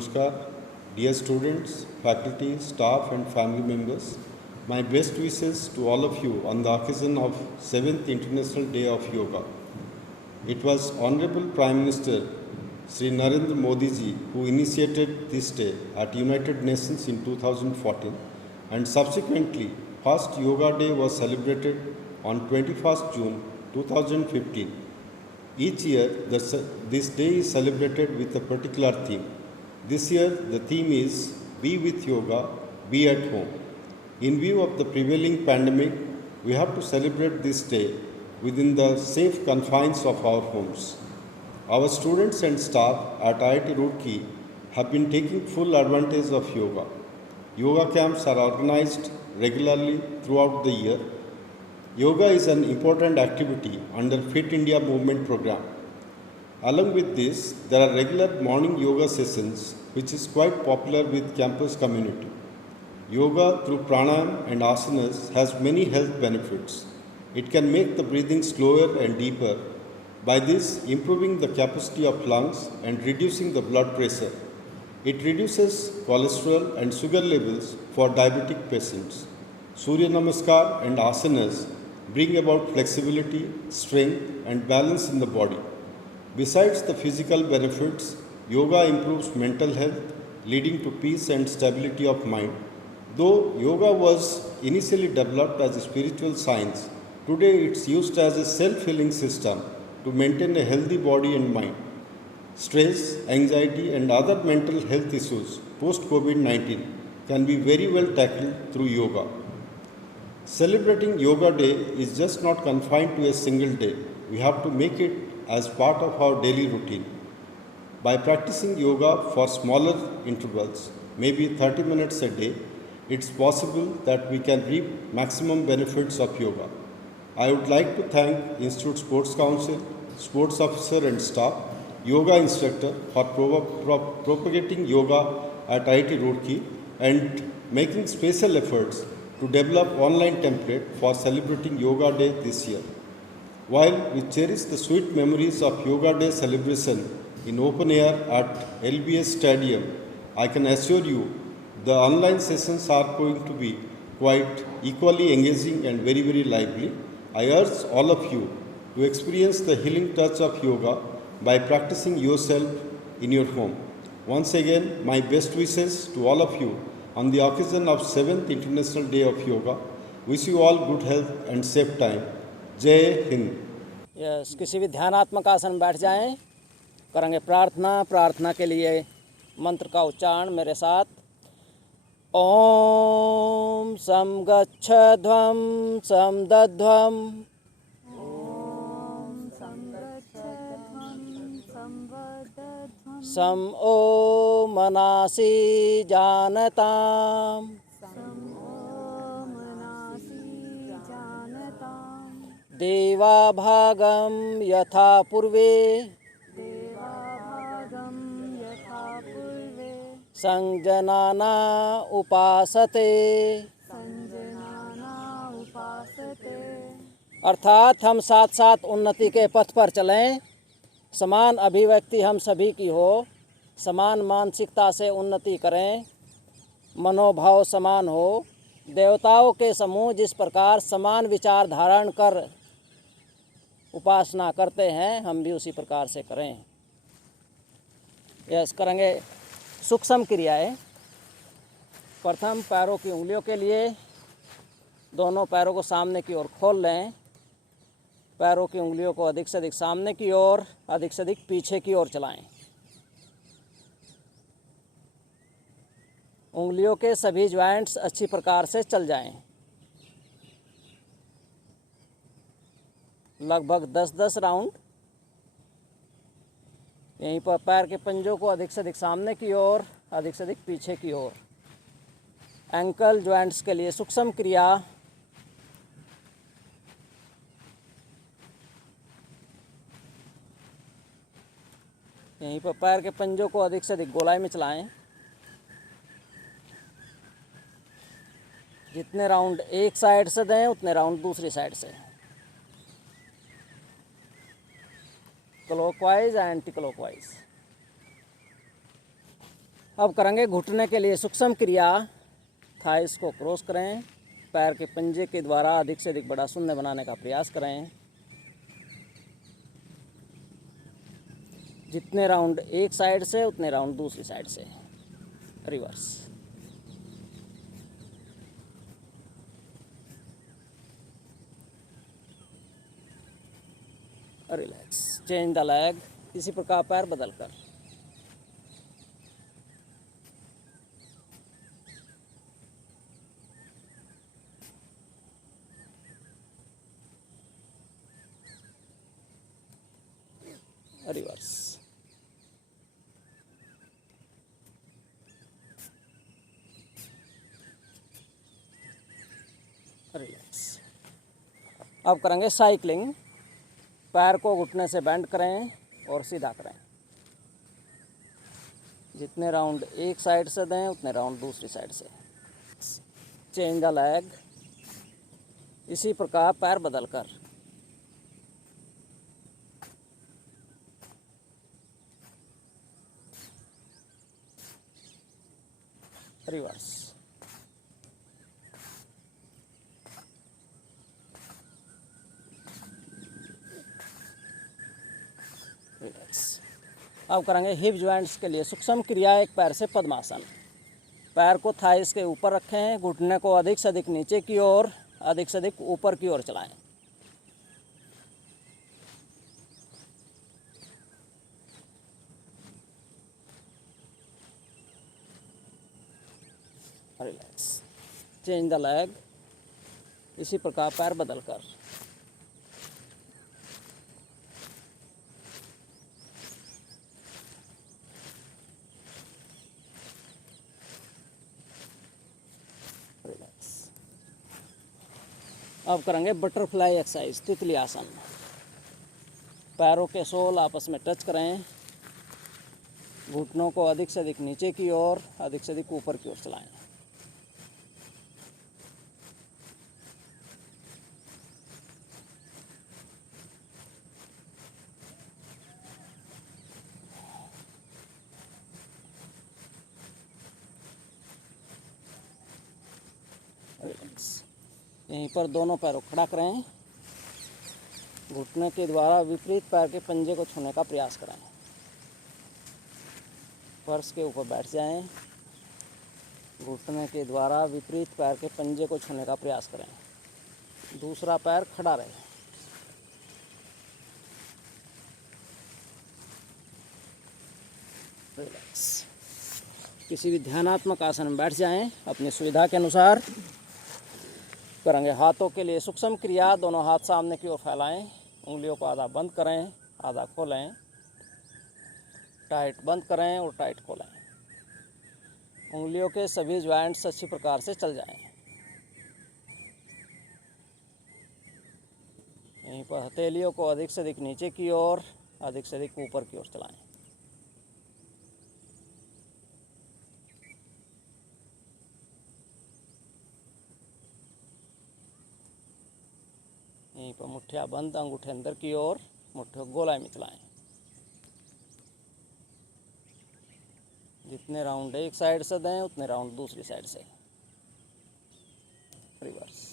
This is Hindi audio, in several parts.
Namaskar, dear students, faculty, staff, and family members. My best wishes to all of you on the occasion of 7th International Day of Yoga. It was Honorable Prime Minister Sri Narendra Modi ji who initiated this day at United Nations in 2014, and subsequently first Yoga Day was celebrated on 21st June 2015. Each year, this day is celebrated with a particular theme. This year, the theme is Be with Yoga, Be at Home. In view of the prevailing pandemic, we have to celebrate this day within the safe confines of our homes. Our students and staff at IIT Roorkee have been taking full advantage of yoga. Yoga camps are organized regularly throughout the year. Yoga is an important activity under Fit India movement program. Along with this, there are regular morning yoga sessions which is quite popular with campus community. Yoga through pranayam and asanas has many health benefits. It can make the breathing slower and deeper, by this improving the capacity of lungs and reducing the blood pressure. It reduces cholesterol and sugar levels for diabetic patients. Surya Namaskar and asanas bring about flexibility, strength, and balance in the body. Besides the physical benefits, yoga improves mental health, leading to peace and stability of mind. Though yoga was initially developed as a spiritual science, today it's used as a self-healing system to maintain a healthy body and mind. Stress, anxiety, and other mental health issues post-COVID-19 can be very well tackled through yoga. Celebrating Yoga Day is just not confined to a single day. We have to make it as part of our daily routine. By practicing yoga for smaller intervals, maybe 30 minutes a day, it's possible that we can reap maximum benefits of yoga. I would like to thank Institute Sports Council, sports officer and staff, yoga instructor for propagating yoga at IIT Roorkee and making special efforts to develop online template for celebrating Yoga Day this year. While we cherish the sweet memories of Yoga Day celebration in open air at LBS Stadium, I can assure you the online sessions are going to be quite equally engaging and very, very lively. I urge all of you to experience the healing touch of yoga by practicing yourself in your home. Once again, my best wishes to all of you on the occasion of 7th International Day of Yoga. Wish you all good health and safe time. Jai Hind. Yes, किसी भी ध्यानात्मक आसन में बैठ जाएं, करेंगे प्रार्थना। प्रार्थना के लिए मंत्र का उच्चारण मेरे साथ। ओम सम गच्छध्वं सम दध्वं सम ओ मनासि जानताम् देवा भागं यथा पूर्वे संजनाना उपासते। अर्थात हम साथ साथ उन्नति के पथ पर चलें, समान अभिव्यक्ति हम सभी की हो, समान मानसिकता से उन्नति करें, मनोभाव समान हो। देवताओं के समूह जिस प्रकार समान विचार धारण कर उपासना करते हैं, हम भी उसी प्रकार से करें। यस, करेंगे सूक्ष्म क्रियाएं। प्रथम पैरों की उंगलियों के लिए दोनों पैरों को सामने की ओर खोल लें। पैरों की उंगलियों को अधिक से अधिक सामने की ओर, अधिक से अधिक पीछे की ओर चलाएं। उंगलियों के सभी ज्वाइंट्स अच्छी प्रकार से चल जाएं। लगभग 10-10 राउंड। यहीं पर पैर के पंजों को अधिक से अधिक सामने की ओर, अधिक से अधिक पीछे की ओर। एंकल ज्वाइंट्स के लिए सूक्ष्म क्रिया। यहीं पर पैर के पंजों को अधिक से अधिक गोलाई में चलाएं। जितने राउंड एक साइड से दें, उतने राउंड दूसरी साइड से। Clockwise anti clockwise. अब करेंगे घुटने के लिए सूक्ष्म क्रिया। थाइस को क्रॉस करें, पैर के पंजे के द्वारा अधिक से अधिक बड़ा शून्य बनाने का प्रयास करें। जितने राउंड एक साइड से उतने राउंड दूसरी साइड से। Reverse. Relax. Change the leg. इसी प्रकार पैर बदल कर। रिवर्स। रिलैक्स। अब करेंगे साइकिलिंग। पैर को घुटने से बेंड करें और सीधा करें। जितने राउंड एक साइड से दें उतने राउंड दूसरी साइड से। Change the leg. इसी प्रकार पैर बदल कर। रिवर्स। रिलैक्स। अब करेंगे हिप जॉइंट्स के लिए सूक्ष्म क्रिया। एक पैर से पद्मासन। पैर को थाइस के ऊपर रखें, घुटने को अधिक से अधिक नीचे की ओर, अधिक से अधिक ऊपर की ओर चलाएं। रिलैक्स। Change the leg. इसी प्रकार पैर बदल कर। रिलैक्स। अब करेंगे बटरफ्लाई एक्सरसाइज, तितली आसन। पैरों के सोल आपस में टच करें, घुटनों को अधिक से अधिक नीचे की ओर, अधिक से अधिक ऊपर की ओर चलाएं। यहीं पर दोनों पैरों खड़ा करें, घुटने के द्वारा विपरीत पैर के पंजे को छूने का प्रयास करें। फर्श के ऊपर बैठ जाएं, घुटने के द्वारा विपरीत पैर के पंजे को छूने का प्रयास करें। दूसरा पैर खड़ा रहे। रिलैक्स। किसी भी ध्यानात्मक आसन में बैठ जाएं अपनी सुविधा के अनुसार। करेंगे हाथों के लिए सूक्ष्म क्रिया। दोनों हाथ सामने की ओर फैलाएं, उंगलियों को आधा बंद करें, आधा खोलें, टाइट बंद करें और टाइट खोलें। उंगलियों के सभी ज्वाइंट्स अच्छी प्रकार से चल जाएं। यहीं पर हथेलियों को अधिक से अधिक नीचे की ओर, अधिक से अधिक ऊपर की ओर चलाएं। यहीं पर मुठ्ठियाँ बंद, अंगूठे अंदर की ओर, मुट्ठियों को गोलाई में चलाएं। जितने राउंड एक साइड से दें उतने राउंड दूसरी साइड से। रिवर्स।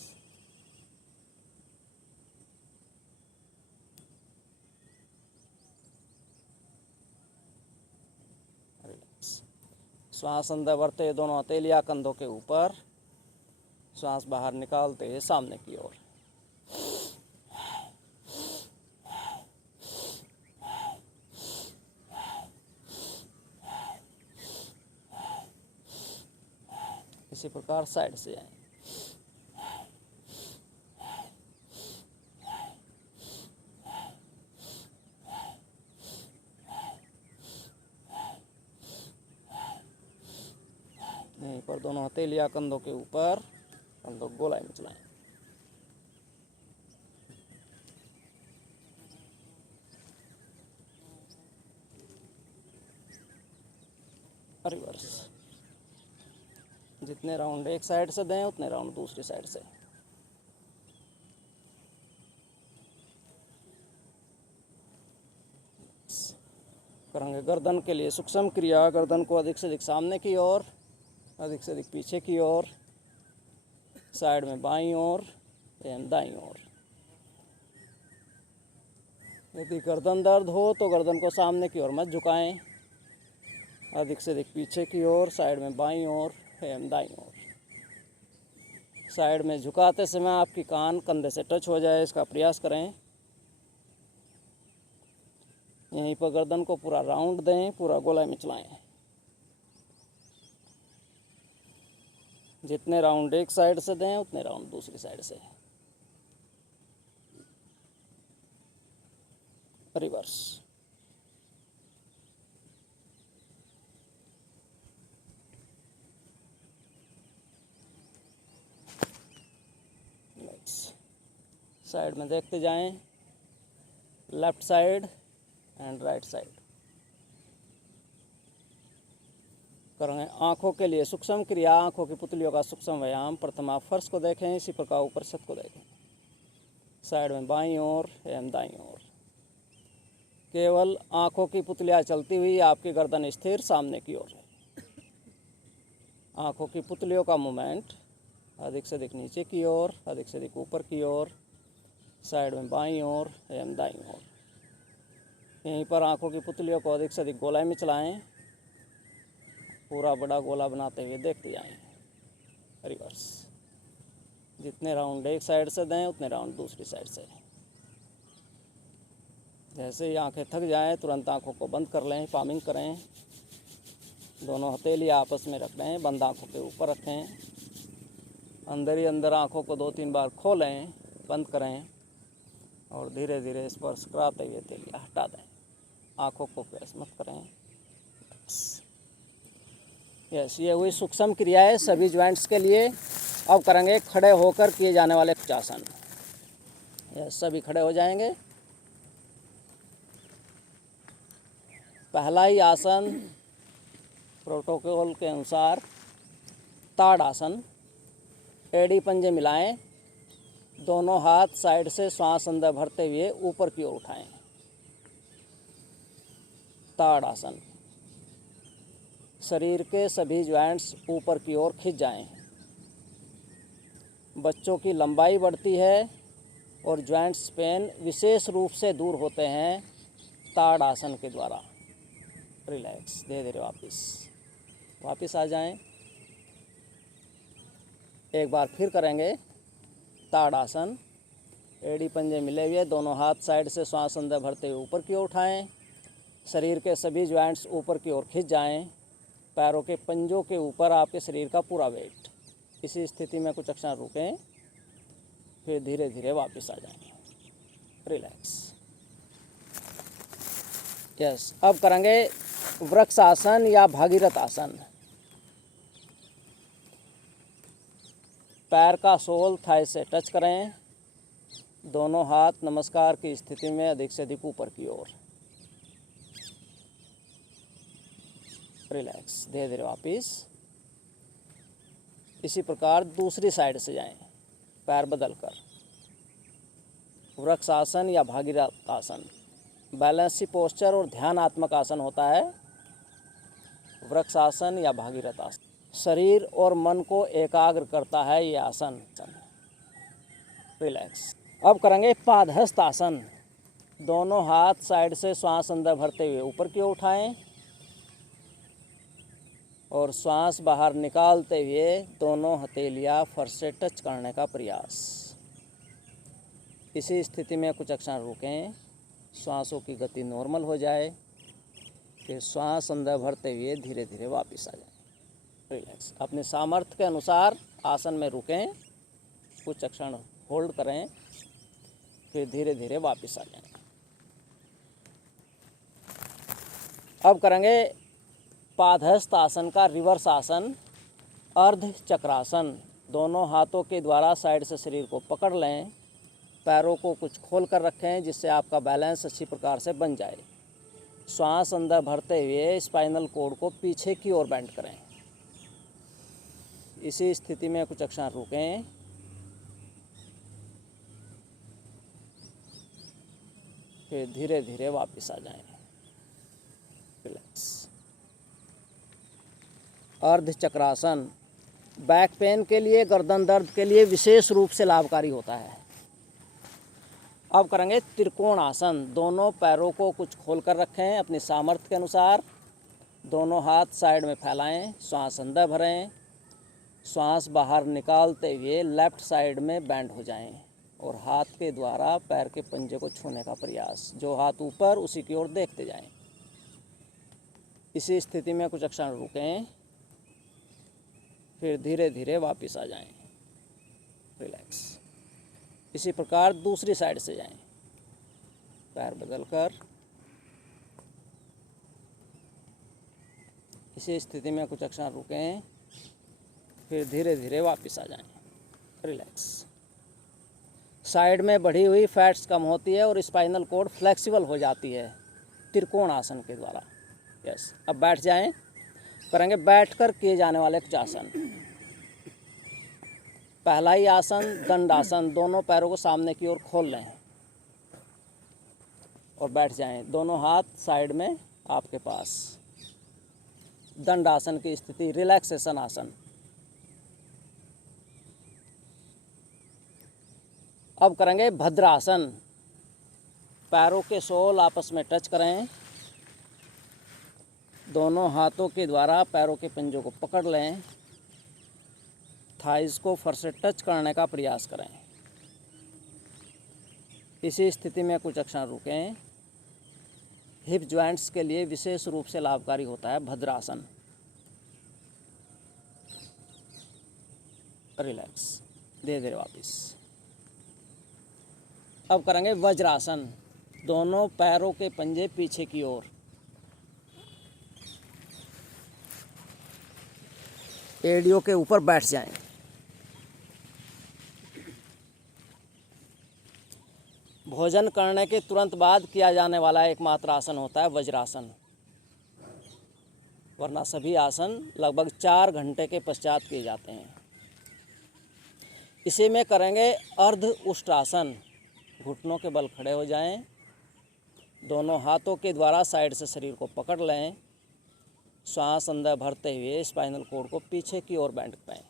रिलैक्स। श्वास अंदर भरते दोनों हथेलियाँ कंधों के ऊपर, श्वास बाहर निकालते सामने की ओर। इसी प्रकार साइड से जाएं। यहीं पर दोनों हथेलियाँ कंधों के ऊपर, कंधों को गोलाई में चलाएं। रिवर्स। जितने राउंड एक साइड से दें उतने राउंड दूसरी साइड से। करेंगे गर्दन के लिए सूक्ष्म क्रिया। गर्दन को अधिक से अधिक सामने की ओर, अधिक से अधिक पीछे की ओर, साइड में बाईं ओर एवं दाईं ओर। यदि गर्दन दर्द हो तो गर्दन को सामने की ओर मत झुकाएं, अधिक से अधिक पीछे की ओर, साइड में बाईं ओर एवं दाईं ओर। साइड में झुकाते समय आपकी कान कंधे से टच हो जाए, इसका प्रयास करें। यहीं पर गर्दन को पूरा राउंड दें, पूरा गोलाई में चलाएं। जितने राउंड एक साइड से दें उतने राउंड दूसरी साइड से। रिवर्स। साइड में देखते जाएं, left side and right side. करेंगे आँखों के लिए सूक्ष्म क्रिया। आँखों की पुतलियों का सूक्ष्म व्यायाम। प्रथम आप फर्श को देखें, इसी प्रकार ऊपर छत को देखें, साइड में बाईं ओर एवं दाईं ओर। केवल आँखों की पुतलियाँ चलती हुई, आपकी गर्दन स्थिर सामने की ओर है। आँखों की पुतलियों का मूवमेंट अधिक से अधिक नीचे की ओर, अधिक से अधिक ऊपर की ओर, साइड में बाईं ओर एवं दाईं ओर। यहीं पर आँखों की पुतलियों को अधिक से अधिक गोलाई में चलाएं, पूरा बड़ा गोला बनाते हुए देखते जाएं। रिवर्स। जितने राउंड एक साइड से दें उतने राउंड दूसरी साइड से। जैसे ही आंखें थक जाएं तुरंत आंखों को बंद कर लें, पामिंग करें। दोनों हथेली आपस में रख लें, बंद आंखों के ऊपर रखें। अंदर ही अंदर आंखों को 2-3 बार खोलें, बंद करें और धीरे धीरे स्पर्श कराते हुए हथेलियाँ हटा दें। आंखों को प्रेस मत करें। यस, ये हुई सूक्ष्म क्रियाएं सभी ज्वाइंट्स के लिए। अब करेंगे खड़े होकर किए जाने वाले कुछ आसन। यस, सभी खड़े हो जाएंगे। पहला ही आसन प्रोटोकॉल के अनुसार ताड़ आसन। एड़ी पंजे मिलाएं, दोनों हाथ साइड से श्वास अंदर भरते हुए ऊपर की ओर उठाएं। ताड़ आसन। शरीर के सभी ज्वाइंट्स ऊपर की ओर खिंच जाएं। बच्चों की लंबाई बढ़ती है और ज्वाइंट्स पेन विशेष रूप से दूर होते हैं ताड़ आसन के द्वारा। रिलैक्स, धीरे धीरे वापस आ जाएं। एक बार फिर करेंगे ताड़ आसन। एड़ी पंजे मिले हुए, दोनों हाथ साइड से श्वास अंदर भरते हुए ऊपर की ओर उठाएं। शरीर के सभी ज्वाइंट्स ऊपर की ओर खिंच जाएं। पैरों के पंजों के ऊपर आपके शरीर का पूरा वेट। इसी स्थिति में कुछ क्षण रुकें, फिर धीरे धीरे वापस आ जाएं। रिलैक्स। यस, अब करेंगे वृक्ष आसन या भागीरथ आसन। पैर का सोल थाई से टच करें, दोनों हाथ नमस्कार की स्थिति में अधिक से अधिक ऊपर की ओर। रिलैक्स, धीरे धीरे वापस। इसी प्रकार दूसरी साइड से जाएं, पैर बदलकर। वृक्ष आसन या भागीरथ आसन बैलेंसी पोस्चर और ध्यानात्मक आसन होता है। वृक्ष आसन या भागीरथ आसन शरीर और मन को एकाग्र करता है ये आसन। रिलैक्स। अब करेंगे पादहस्त आसन। दोनों हाथ साइड से श्वास अंदर भरते हुए ऊपर की ओर उठाएं और श्वास बाहर निकालते हुए दोनों हथेलियां फर्श से टच करने का प्रयास। इसी स्थिति में कुछ क्षण रुकें, श्वासों की गति नॉर्मल हो जाए, फिर श्वास अंदर भरते हुए धीरे धीरे वापस आ जाए। रिलैक्स। अपने सामर्थ्य के अनुसार आसन में रुकें, कुछ क्षण होल्ड करें, फिर धीरे धीरे वापस आ जाएं। अब करेंगे पादहस्त आसन का रिवर्स आसन, अर्ध चक्रासन। दोनों हाथों के द्वारा साइड से शरीर को पकड़ लें, पैरों को कुछ खोल कर रखें जिससे आपका बैलेंस अच्छी प्रकार से बन जाए। श्वास अंदर भरते हुए स्पाइनल कॉर्ड को पीछे की ओर बेंड करें। इसी स्थिति में कुछ क्षण रुकें, फिर धीरे धीरे वापस आ जाएं। अर्ध चक्रासन बैक पेन के लिए, गर्दन दर्द के लिए विशेष रूप से लाभकारी होता है। अब करेंगे त्रिकोण आसन। दोनों पैरों को कुछ खोल कर रखें अपनी सामर्थ्य के अनुसार। दोनों हाथ साइड में फैलाएं, श्वास अंदर भरें, श्वास बाहर निकालते हुए लेफ्ट साइड में बेंड हो जाएं और हाथ के द्वारा पैर के पंजे को छूने का प्रयास। जो हाथ ऊपर उसी की ओर देखते जाएं। इसी स्थिति में कुछ क्षण रुकें, फिर धीरे धीरे वापस आ जाएं। रिलैक्स। इसी प्रकार दूसरी साइड से जाएं, पैर बदलकर। इसी स्थिति में कुछ क्षण रुकें, फिर धीरे धीरे वापस आ जाएं। रिलैक्स। साइड में बढ़ी हुई फैट्स कम होती है और स्पाइनल कॉर्ड फ्लेक्सिबल हो जाती है त्रिकोण आसन के द्वारा। यस। अब बैठ जाएं। करेंगे बैठकर किए जाने वाले कुछ आसन। पहला ही आसन दंड आसन। दोनों पैरों को सामने की ओर खोल लें और बैठ जाएं। दोनों हाथ साइड में आपके पास। दंड आसन की स्थिति, रिलैक्सेशन आसन। अब करेंगे भद्रासन। पैरों के सोल आपस में टच करें। दोनों हाथों के द्वारा पैरों के पंजों को पकड़ लें। थाइस को फर्श से टच करने का प्रयास करें। इसी स्थिति में कुछ क्षण रुकें। हिप जॉइंट्स के लिए विशेष रूप से लाभकारी होता है भद्रासन। रिलैक्स। धीरे धीरे वापस। अब करेंगे वज्रासन। दोनों पैरों के पंजे पीछे की ओर। एड़ियों के ऊपर बैठ जाएं। भोजन करने के तुरंत बाद किया जाने वाला एकमात्र आसन होता है वज्रासन, वरना सभी आसन लगभग 4 घंटे के पश्चात किए जाते हैं। इसी में करेंगे अर्ध उष्ट्रासन। घुटनों के बल खड़े हो जाएं। दोनों हाथों के द्वारा साइड से शरीर को पकड़ लें। श्वास अंदर भरते हुए स्पाइनल कॉर्ड को पीछे की ओर बेंड करें।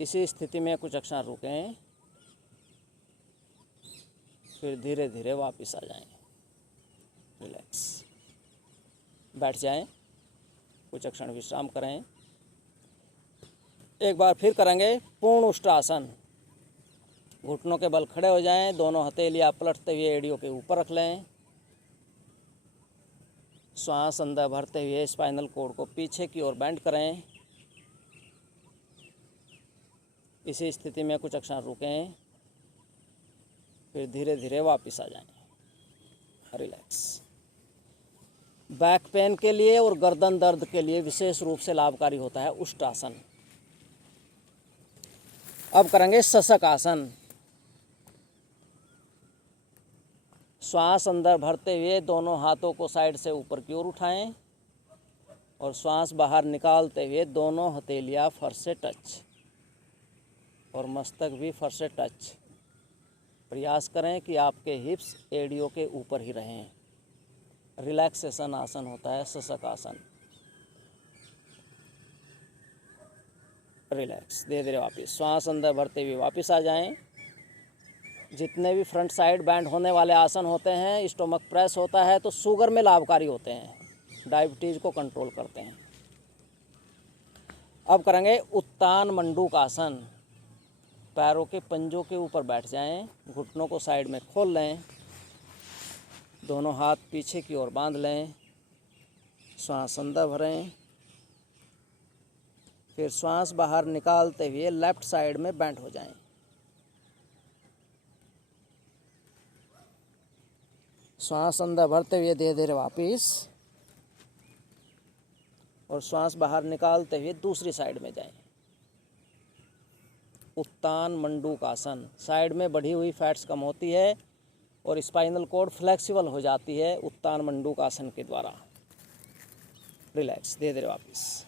इसी स्थिति में कुछ क्षण रुकें, फिर धीरे धीरे वापस आ जाएं। रिलैक्स। बैठ जाएं। कुछ क्षण विश्राम करें। एक बार फिर करेंगे पूर्ण उष्ट्रासन। घुटनों के बल खड़े हो जाएं। दोनों हथेलियां पलटते हुए एड़ियों के ऊपर रख लें। श्वास अंदर भरते हुए स्पाइनल कॉर्ड को पीछे की ओर बेंड करें। इसी स्थिति में कुछ क्षण रुकें, फिर धीरे धीरे वापस आ जाएं। रिलैक्स। बैक पेन के लिए और गर्दन दर्द के लिए विशेष रूप से लाभकारी होता है उष्ट्रासन। अब करेंगे शशक आसन। श्वास अंदर भरते हुए दोनों हाथों को साइड से ऊपर की ओर उठाएं और श्वास बाहर निकालते हुए दोनों हथेलियां फर्श से टच और मस्तक भी फर्श से टच। प्रयास करें कि आपके हिप्स एड़ियों के ऊपर ही रहें। रिलैक्सेशन आसन होता है शशक आसन। रिलैक्स। धीरे धीरे वापस। श्वास अंदर भरते हुए वापस आ जाएं। जितने भी फ्रंट साइड बैंड होने वाले आसन होते हैं, स्टोमक प्रेस होता है तो शुगर में लाभकारी होते हैं, डायबिटीज़ को कंट्रोल करते हैं। अब करेंगे उत्तान मंडूक आसन। पैरों के पंजों के ऊपर बैठ जाएं। घुटनों को साइड में खोल लें। दोनों हाथ पीछे की ओर बांध लें। श्वास अंदर भरें, फिर श्वास बाहर निकालते हुए लेफ्ट साइड में बेंड हो जाएं। श्वास अंदर भरते हुए धीरे धीरे वापस और श्वास बाहर निकालते हुए दूसरी साइड में जाएं। उत्तान मंडूक आसन। साइड में बढ़ी हुई फैट्स कम होती है और स्पाइनल कॉर्ड फ्लेक्सिबल हो जाती है उत्तान मंडूक आसन के द्वारा। रिलैक्स। धीरे धीरे वापस।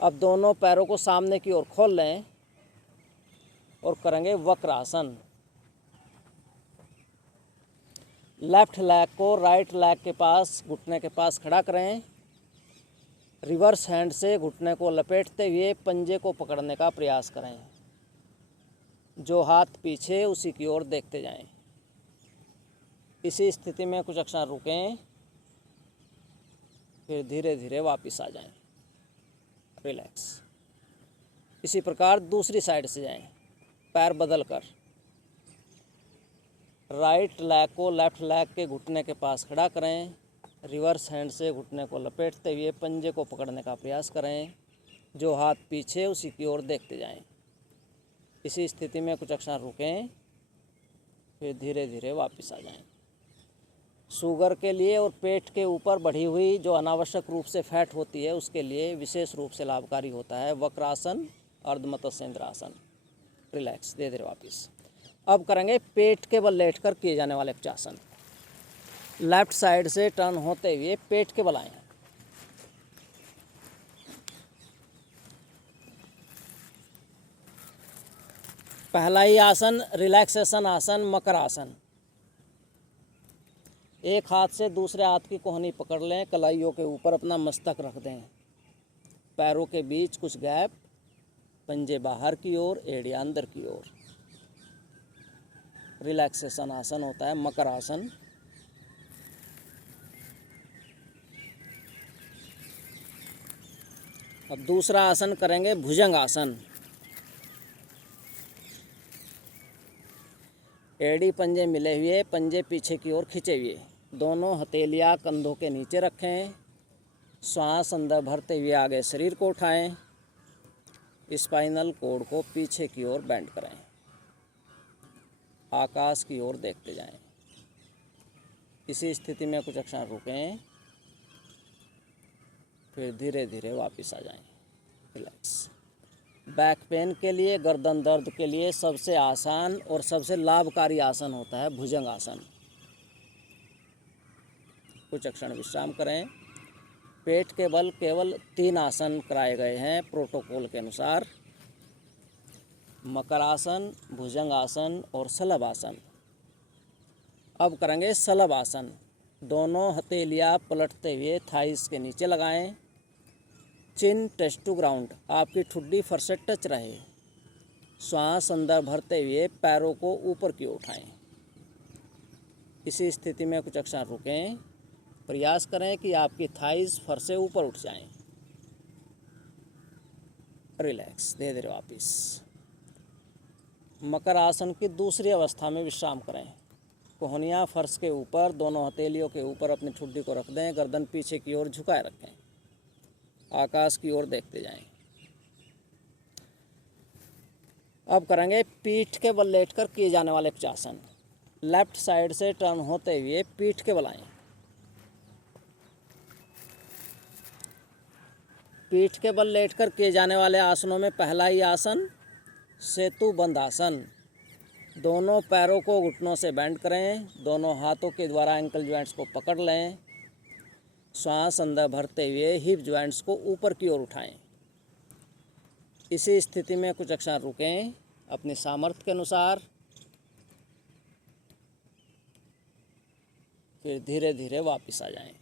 अब दोनों पैरों को सामने की ओर खोल लें और करेंगे वक्र आसन। लेफ्ट लेग को राइट लेग के पास, घुटने के पास खड़ा करें। रिवर्स हैंड से घुटने को लपेटते हुए पंजे को पकड़ने का प्रयास करें। जो हाथ पीछे उसी की ओर देखते जाएं। इसी स्थिति में कुछ क्षण रुकें, फिर धीरे धीरे वापस आ जाएं। रिलैक्स। इसी प्रकार दूसरी साइड से जाएं, पैर बदल कर। राइट लेग को लेफ्ट लेग के घुटने के पास खड़ा करें। रिवर्स हैंड से घुटने को लपेटते हुए पंजे को पकड़ने का प्रयास करें। जो हाथ पीछे उसी की ओर देखते जाएं। इसी स्थिति में कुछ क्षण रुकें, फिर धीरे धीरे वापस आ जाएं। शुगर के लिए और पेट के ऊपर बढ़ी हुई जो अनावश्यक रूप से फैट होती है उसके लिए विशेष रूप से लाभकारी होता है वक्रासन, अर्धमत्स्येंद्रासन। रिलैक्स। धीरे धीरे वापस। अब करेंगे पेट के बल लेटकर किए जाने वाले पचासन। लेफ्ट साइड से टर्न होते हुए पेट के बल आएं। पहला ही आसन रिलैक्सेशन आसन, मकर आसन। एक हाथ से दूसरे हाथ की कोहनी पकड़ लें, कलाइयों के ऊपर अपना मस्तक रख दें। पैरों के बीच कुछ गैप, पंजे बाहर की ओर, एड़ियाँ अंदर की ओर। रिलैक्सेशन आसन होता है मकर आसन। अब दूसरा आसन करेंगे भुजंग आसन। एड़ी पंजे मिले हुए, पंजे पीछे की ओर खींचे हुए, दोनों हथेलियाँ कंधों के नीचे रखें। श्वास अंदर भरते हुए आगे शरीर को उठाएं। स्पाइनल कोड को पीछे की ओर बेंड करें। आकाश की ओर देखते जाएं। इसी स्थिति में कुछ क्षण रुकें, फिर धीरे धीरे वापस आ जाएं। रिलैक्स। बैक पेन के लिए, गर्दन दर्द के लिए सबसे आसान और सबसे लाभकारी आसन होता है भुजंग आसन। कुछ क्षण विश्राम करें। पेट के बल केवल 3 आसन कराए गए हैं प्रोटोकॉल के अनुसार: मकर आसन, भुजंग आसन और शलभ आसन। अब करेंगे शलभ आसन। दोनों हथेलियाँ पलटते हुए थाइस के नीचे लगाएं। चिन टच टू ग्राउंड, आपकी ठुड्डी फर्श से टच रहे। श्वास अंदर भरते हुए पैरों को ऊपर की ओर उठाएं। इसी स्थिति में कुछ क्षण रुकें। प्रयास करें कि आपकी थाइस फर्श से ऊपर उठ जाएं। रिलैक्स। धीरे धीरे वापस। मकर आसन की दूसरी अवस्था में विश्राम करें। कोहनियाँ फर्श के ऊपर, दोनों हथेलियों के ऊपर अपनी ठुड्डी को रख दें। गर्दन पीछे की ओर झुकाए रखें। आकाश की ओर देखते जाएं। अब करेंगे पीठ के बल लेटकर किए जाने वाले पचासन। लेफ्ट साइड से टर्न होते हुए पीठ के बल आएं। पीठ के बल लेटकर किए जाने वाले आसनों में पहला ही आसन सेतु बंद आसन। दोनों पैरों को घुटनों से बेंड करें। दोनों हाथों के द्वारा एंकल ज्वाइंट्स को पकड़ लें। श्वास अंदर भरते हुए हिप ज्वाइंट्स को ऊपर की ओर उठाएं। इसी स्थिति में कुछ क्षण रुकें अपनी सामर्थ्य के अनुसार, फिर धीरे धीरे वापस आ जाएं।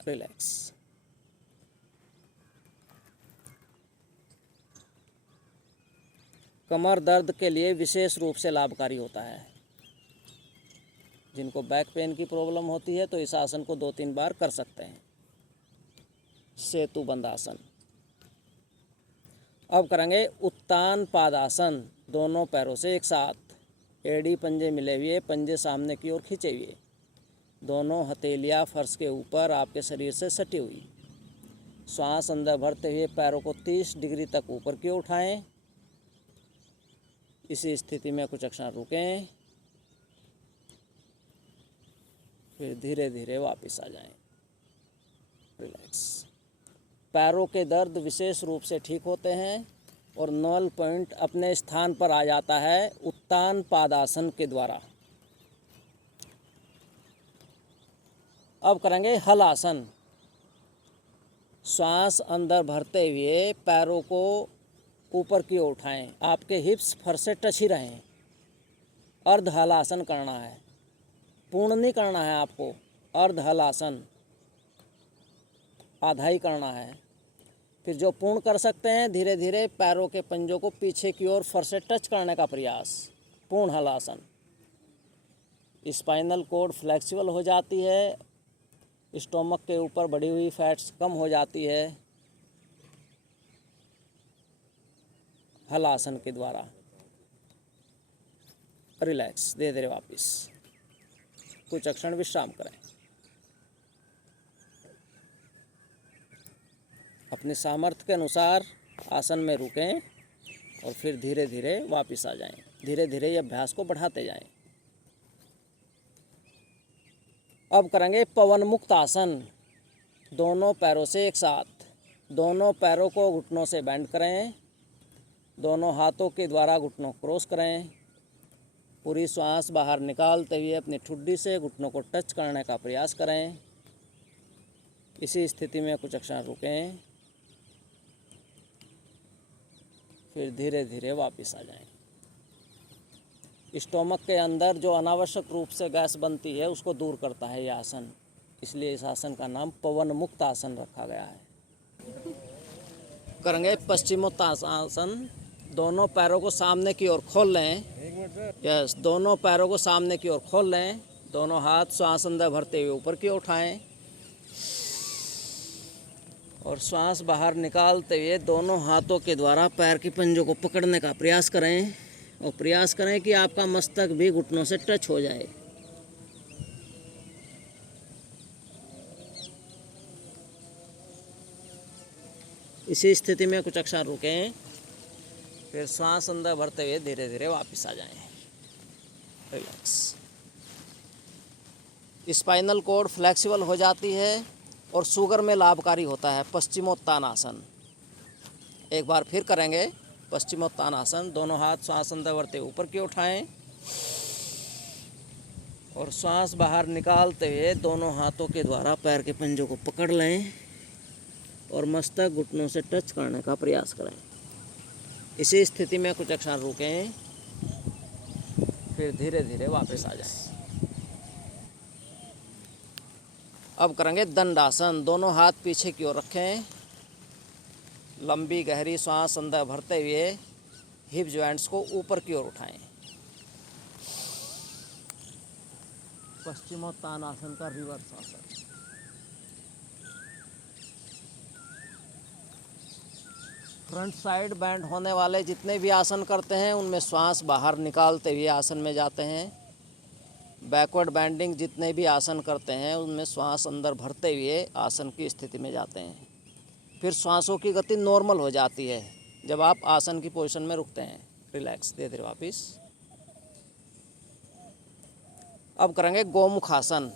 रिलैक्स। कमर दर्द के लिए विशेष रूप से लाभकारी होता है। जिनको बैक पेन की प्रॉब्लम होती है तो इस आसन को 2-3 बार कर सकते हैं। सेतु बंद आसन। अब करेंगे उत्तान पादासन। दोनों पैरों से एक साथ, एड़ी पंजे मिले हुए, पंजे सामने की ओर खींचे हुए, दोनों हथेलियाँ फर्श के ऊपर आपके शरीर से सटी हुई। श्वास अंदर भरते हुए पैरों को 30 डिग्री तक ऊपर की ओर उठाएं। इसी स्थिति में कुछ क्षण रुकें, फिर धीरे धीरे वापस आ जाएं। रिलैक्स। पैरों के दर्द विशेष रूप से ठीक होते हैं और नॉल पॉइंट अपने स्थान पर आ जाता है उत्तान पादासन के द्वारा। अब करेंगे हल आसन। श्वास अंदर भरते हुए पैरों को ऊपर की ओर उठाएं। आपके हिप्स फर्श से टच ही रहें। अर्ध हल आसन करना है, पूर्ण नहीं करना है आपको। अर्ध हल आसन। आधा ही करना है। फिर जो पूर्ण कर सकते हैं, धीरे धीरे पैरों के पंजों को पीछे की ओर फर्श से टच करने का प्रयास, पूर्ण हलासन। स्पाइनल कॉर्ड फ्लेक्सिबल हो जाती है, स्टोमक के ऊपर बढ़ी हुई फैट्स कम हो जाती है हलासन के द्वारा। रिलैक्स, धीरे धीरे वापिस कुछ क्षण विश्राम करें। अपने सामर्थ्य के अनुसार आसन में रुकें और फिर धीरे धीरे वापस आ जाएं। धीरे धीरे ये अभ्यास को बढ़ाते जाएं। अब करेंगे पवन मुक्त आसन। दोनों पैरों से एक साथ, दोनों पैरों को घुटनों से बेंड करें, दोनों हाथों के द्वारा घुटनों क्रॉस करें। पूरी श्वास बाहर निकालते हुए अपनी ठुड्डी से घुटनों को टच करने का प्रयास करें। इसी स्थिति में कुछ क्षण रुकें, फिर धीरे धीरे वापस आ जाएं। स्टोमक के अंदर जो अनावश्यक रूप से गैस बनती है उसको दूर करता है यह आसन, इसलिए इस आसन का नाम पवन मुक्त आसन रखा गया है। करेंगे पश्चिमोत्तानासन। दोनों पैरों को सामने की ओर खोल लें। यस, दोनों पैरों को सामने की ओर खोल लें। दोनों हाथ श्वास अंदर भरते हुए ऊपर की ओर उठाएं और श्वास बाहर निकालते हुए दोनों हाथों के द्वारा पैर की पंजों को पकड़ने का प्रयास करें और प्रयास करें कि आपका मस्तक भी घुटनों से टच हो जाए। इसी स्थिति में कुछ क्षण रुकें, फिर श्वास अंदर भरते हुए धीरे धीरे वापस आ जाएं। रिलैक्स। स्पाइनल कॉर्ड फ्लेक्सिबल हो जाती है और शुगर में लाभकारी होता है पश्चिमोत्तानासन। एक बार फिर करेंगे पश्चिमोत्तानासन। दोनों हाथ श्वास अंदर भरते ऊपर की उठाएं और श्वास बाहर निकालते हुए दोनों हाथों के द्वारा पैर के पंजों को पकड़ लें और मस्तक घुटनों से टच करने का प्रयास करें। इसी स्थिति में कुछ क्षण रुकें, फिर धीरे धीरे वापस आ जाएं। अब करेंगे दंडासन। दोनों हाथ पीछे की ओर रखें, लंबी गहरी श्वास अंदर भरते हुए हिप जॉइंट्स को ऊपर की ओर उठाएं। पश्चिमोत्तानासन का रिवर्स आसन। फ्रंट साइड बैंड होने वाले जितने भी आसन करते हैं उनमें श्वास बाहर निकालते हुए आसन में जाते हैं। बैकवर्ड बैंडिंग जितने भी आसन करते हैं उनमें श्वास अंदर भरते हुए आसन की स्थिति में जाते हैं। फिर श्वासों की गति नॉर्मल हो जाती है जब आप आसन की पोजीशन में रुकते हैं। रिलैक्स, धीरे धीरे वापिस। अब करेंगे गोमुख आसन।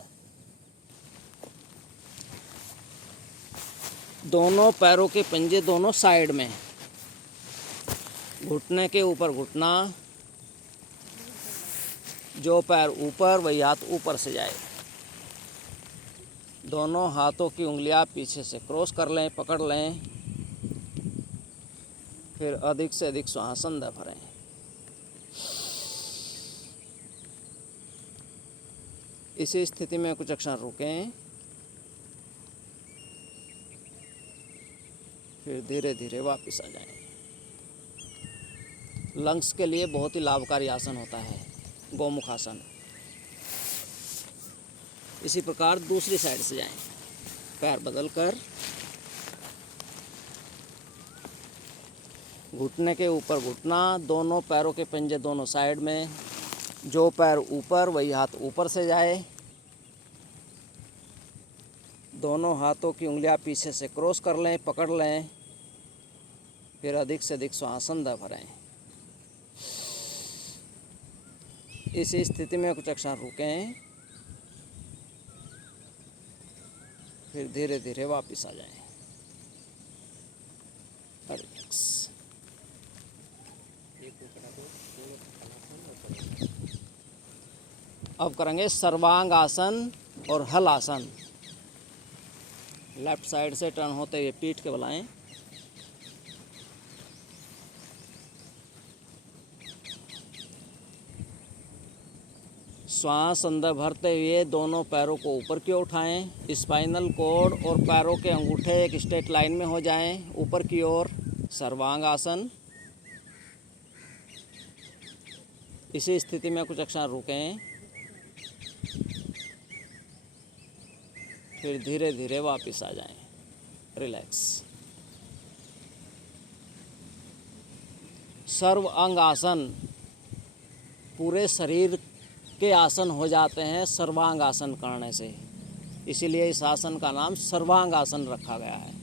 दोनों पैरों के पंजे दोनों साइड में, घुटने के ऊपर घुटना, जो पैर ऊपर वही हाथ ऊपर से जाए। दोनों हाथों की उंगलियां पीछे से क्रॉस कर लें, पकड़ लें। फिर अधिक से अधिक श्वास अंदर भरें। इसी स्थिति में कुछ क्षण रुकें, फिर धीरे धीरे वापस आ जाएं। लंग्स के लिए बहुत ही लाभकारी आसन होता है गोमुख आसन। इसी प्रकार दूसरी साइड से जाएं, पैर बदलकर घुटने के ऊपर घुटना, दोनों पैरों के पंजे दोनों साइड में, जो पैर ऊपर वही हाथ ऊपर से जाए। दोनों हाथों की उंगलियां पीछे से क्रॉस कर लें, पकड़ लें। फिर अधिक से अधिक श्वास अंदर भरें। इसी स्थिति में कुछ क्षण रुकें, फिर धीरे धीरे वापस आ जाएं। रिलैक्स। अब करेंगे सर्वांग आसन और हल आसन। लेफ्ट साइड से टर्न होते हुए पीठ के बलाएं। श्वास अंदर भरते हुए दोनों पैरों को ऊपर की ओर उठाएं। स्पाइनल कॉर्ड और पैरों के अंगूठे एक स्ट्रेट लाइन में हो जाएं ऊपर की ओर। सर्वांग आसन। इसी स्थिति में कुछ क्षण रुकें, फिर धीरे धीरे वापस आ जाएं। रिलैक्स। सर्व अंग आसन पूरे शरीर के आसन हो जाते हैं सर्वांग आसन करने से, इसीलिए इस आसन का नाम सर्वांग आसन रखा गया है।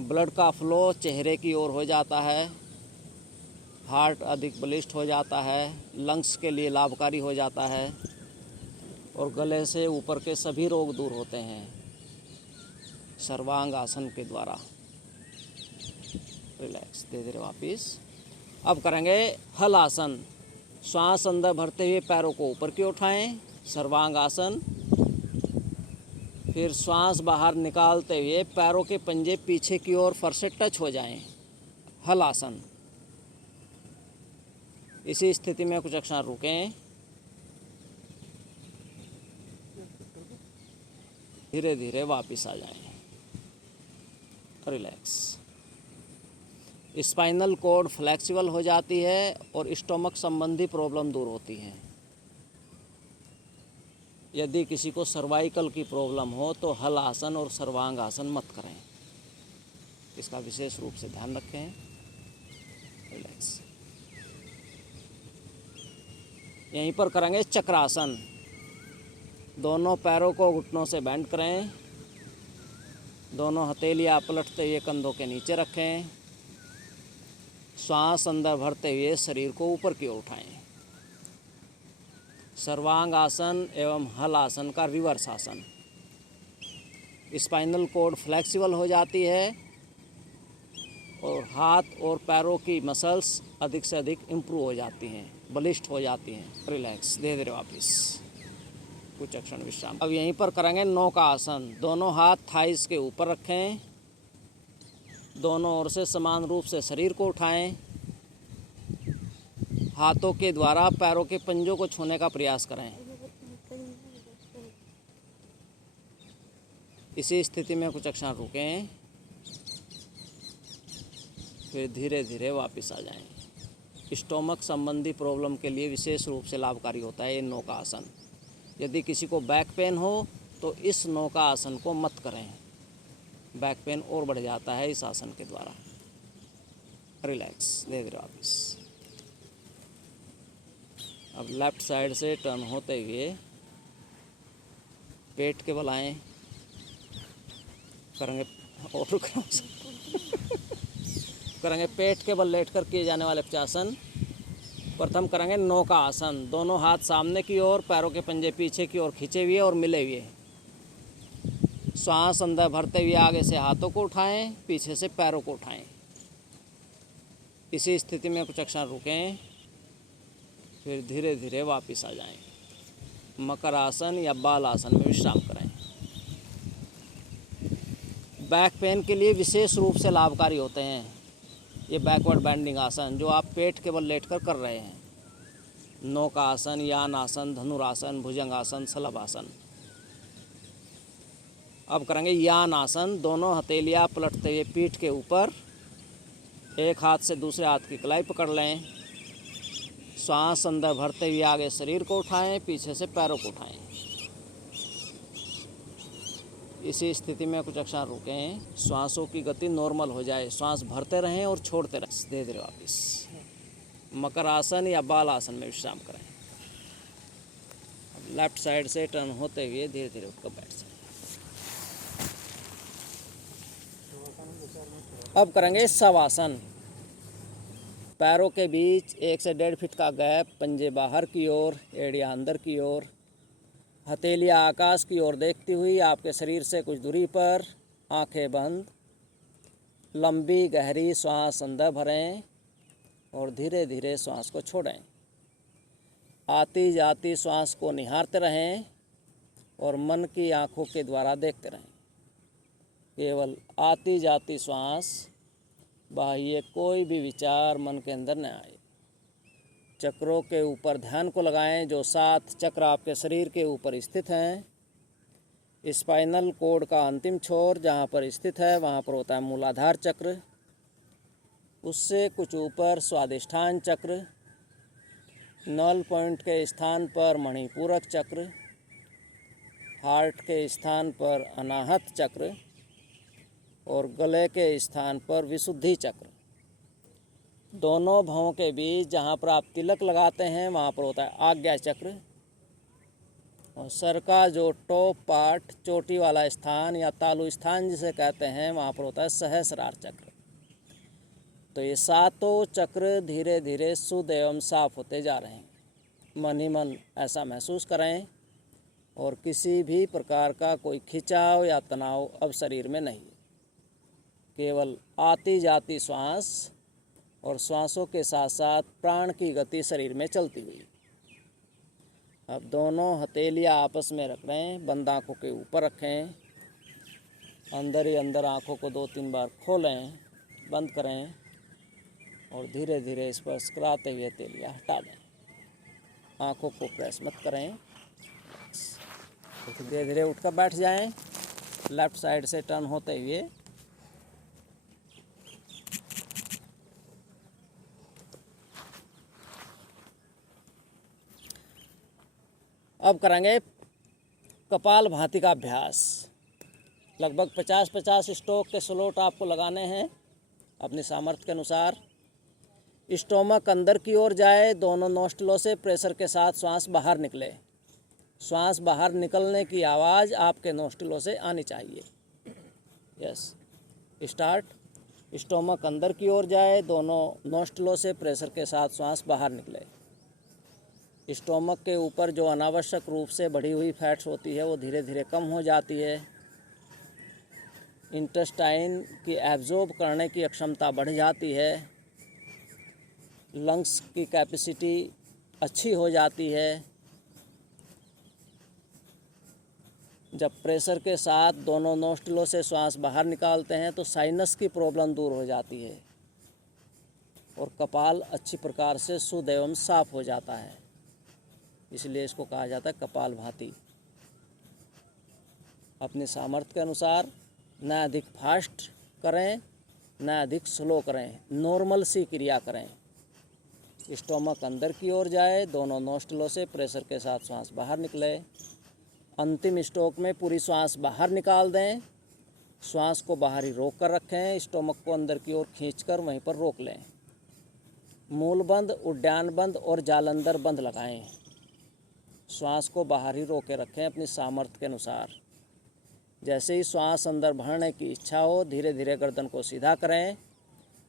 ब्लड का फ्लो चेहरे की ओर हो जाता है, हार्ट अधिक बलिष्ठ हो जाता है, लंग्स के लिए लाभकारी हो जाता है और गले से ऊपर के सभी रोग दूर होते हैं सर्वांग आसन के द्वारा। रिलैक्स। धीरे धीरे वापिस। अब करेंगे हल आसन। श्वास अंदर भरते हुए पैरों को ऊपर की ओर उठाएं, सर्वांग आसन। फिर श्वास बाहर निकालते हुए पैरों के पंजे पीछे की ओर फर्श से टच हो जाएं, हल आसन। इसी स्थिति में कुछ क्षण रुकें, धीरे धीरे वापस आ जाएं। रिलैक्स। स्पाइनल कॉर्ड फ्लेक्सिबल हो जाती है और स्टोमक संबंधी प्रॉब्लम दूर होती है। यदि किसी को सर्वाइकल की प्रॉब्लम हो तो हल आसन और सर्वांग आसन मत करें, इसका विशेष रूप से ध्यान रखें। रिलैक्स। यहीं पर करेंगे चक्रासन। दोनों पैरों को घुटनों से बेंड करें, दोनों हथेलियां पलटते हुए कंधों के नीचे रखें। श्वास अंदर भरते हुए शरीर को ऊपर की ओर उठाएं। सर्वांग आसन एवं हल आसन का रिवर्स आसन। स्पाइनल कॉर्ड फ्लेक्सिबल हो जाती है और हाथ और पैरों की मसल्स अधिक से अधिक इम्प्रूव हो जाती हैं, बलिष्ठ हो जाती हैं। रिलैक्स। धीरे धीरे वापिस। कुछ क्षण विश्राम। अब यहीं पर करेंगे नौका आसन। दोनों हाथ थाइस के ऊपर रखें, दोनों ओर से समान रूप से शरीर को उठाएं। हाथों के द्वारा पैरों के पंजों को छूने का प्रयास करें। इसी स्थिति में कुछ क्षण रुकें, फिर धीरे धीरे वापस आ जाएं। स्टोमक संबंधी प्रॉब्लम के लिए विशेष रूप से लाभकारी होता है ये नौका आसन। यदि किसी को बैक पेन हो तो इस नौका आसन को मत करें, बैक पेन और बढ़ जाता है इस आसन के द्वारा। रिलैक्स। धीरे धीरे वापस। अब लेफ्ट साइड से टर्न होते हुए पेट के बल आएं, करेंगे और करेंगे पेट के बल लेटकर किए जाने वाले पचासन। प्रथम करेंगे नौका आसन। दोनों हाथ सामने की ओर, पैरों के पंजे पीछे की ओर खींचे हुए और मिले हुए। श्वास अंदर भरते हुए आगे से हाथों को उठाएं, पीछे से पैरों को उठाएं। इसी स्थिति में कुछ क्षण रुकें, फिर धीरे धीरे वापस आ जाएं। मकर आसन या बाल आसन में विश्राम करें। बैक पेन के लिए विशेष रूप से लाभकारी होते हैं ये बैकवर्ड बेंडिंग आसन, जो आप पेट के बल लेटकर कर रहे हैं। नौका आसन, यान आसन, धनुरासन, भुजंगासन, शलभासन। अब करेंगे यान आसन। दोनों हथेलियां पलटते हुए पीठ के ऊपर, एक हाथ से दूसरे हाथ की कलाई पकड़ लें। श्वास अंदर भरते हुए आगे शरीर को उठाएं, पीछे से पैरों को उठाएं। इसी स्थिति में कुछ क्षण रुकें, श्वासों की गति नॉर्मल हो जाए, श्वास भरते रहें और छोड़ते रहें। धीरे धीरे वापस मकर आसन या बाल आसन में विश्राम करें। अब लेफ्ट साइड से टर्न होते हुए धीरे धीरे उठकर बैठ जाएं। अब करेंगे शवासन। पैरों के बीच 1 से 1.5 फीट का गैप, पंजे बाहर की ओर, एड़ियाँ अंदर की ओर, हथेलियाँ आकाश की ओर देखती हुई आपके शरीर से कुछ दूरी पर, आंखें बंद। लंबी गहरी सांस अंदर भरें और धीरे धीरे सांस को छोड़ें। आती जाती सांस को निहारते रहें और मन की आंखों के द्वारा देखते रहें। केवल आती जाती सांस बाह्य कोई भी विचार मन के अंदर न आए। चक्रों के ऊपर ध्यान को लगाएं। जो 7 चक्र आपके शरीर के ऊपर स्थित हैं, स्पाइनल कोड का अंतिम छोर जहाँ पर स्थित है वहाँ पर होता है मूलाधार चक्र। उससे कुछ ऊपर स्वादिष्ठान चक्र, नल पॉइंट के स्थान पर मणिपूरक चक्र, हार्ट के स्थान पर अनाहत चक्र और गले के स्थान पर विशुद्धि चक्र। दोनों भवों के बीच जहाँ पर आप तिलक लगाते हैं वहाँ पर होता है आज्ञा चक्र। और सर का जो टॉप पार्ट, चोटी वाला स्थान या तालु स्थान जिसे कहते हैं, वहाँ पर होता है सहस्रार चक्र। तो ये 7 चक्र धीरे धीरे शुद्ध एवं साफ होते जा रहे हैं। मन ही मन ऐसा महसूस करें और किसी भी प्रकार का कोई खिंचाव या तनाव अब शरीर में नहीं है। केवल आती जाती श्वास और श्वासों के साथ साथ प्राण की गति शरीर में चलती हुई। अब दोनों हथेलियाँ आपस में रख रहे हैं, बंद आँखों के ऊपर रखें, अंदर ही अंदर आँखों को 2-3 बार खोलें, बंद करें और धीरे धीरे स्पर्श कराते हुए हथेलियाँ हटा दें। आँखों को प्रेस मत करें। तो धीरे धीरे उठकर बैठ जाएं, लेफ़्ट साइड से टर्न होते हुए। अब करेंगे कपाल भाती का अभ्यास। लगभग 50-50 स्ट्रोक के स्लोट आपको लगाने हैं अपनी सामर्थ्य के अनुसार। स्टोमक अंदर की ओर जाए, दोनों नोस्ट्रिलों से प्रेशर के साथ श्वास बाहर निकले। श्वास बाहर निकलने की आवाज़ आपके नोस्ट्रिलों से आनी चाहिए। Yes, start. स्टोमक अंदर की ओर जाए, दोनों नोस्ट्रिलों से प्रेशर के साथ श्वास बाहर निकले। स्टोमक के ऊपर जो अनावश्यक रूप से बढ़ी हुई फैट्स होती है वो धीरे धीरे कम हो जाती है। इंटेस्टाइन की एब्जॉर्ब करने की अक्षमता बढ़ जाती है। लंग्स की कैपेसिटी अच्छी हो जाती है। जब प्रेशर के साथ दोनों नोस्ट्रिलों से श्वास बाहर निकालते हैं तो साइनस की प्रॉब्लम दूर हो जाती है और कपाल अच्छी प्रकार से शुद्ध एवं साफ हो जाता है। इसलिए इसको कहा जाता है कपाल भाती। अपने सामर्थ्य के अनुसार न अधिक फास्ट करें न अधिक स्लो करें, नॉर्मल सी क्रिया करें। स्टोमक अंदर की ओर जाए, दोनों नोस्ट्रिलों से प्रेशर के साथ श्वास बाहर निकले। अंतिम स्ट्रोक में पूरी श्वास बाहर निकाल दें। श्वास को बाहर ही रोक कर रखें। स्टोमक को अंदर की ओर खींचकर वहीं पर रोक लें। मूल बंद, उड्डयन बंद और जालंधर बंद लगाएं। श्वास को बाहर ही रोके रखें अपनी सामर्थ्य के अनुसार। जैसे ही श्वास अंदर भरने की इच्छा हो, धीरे धीरे गर्दन को सीधा करें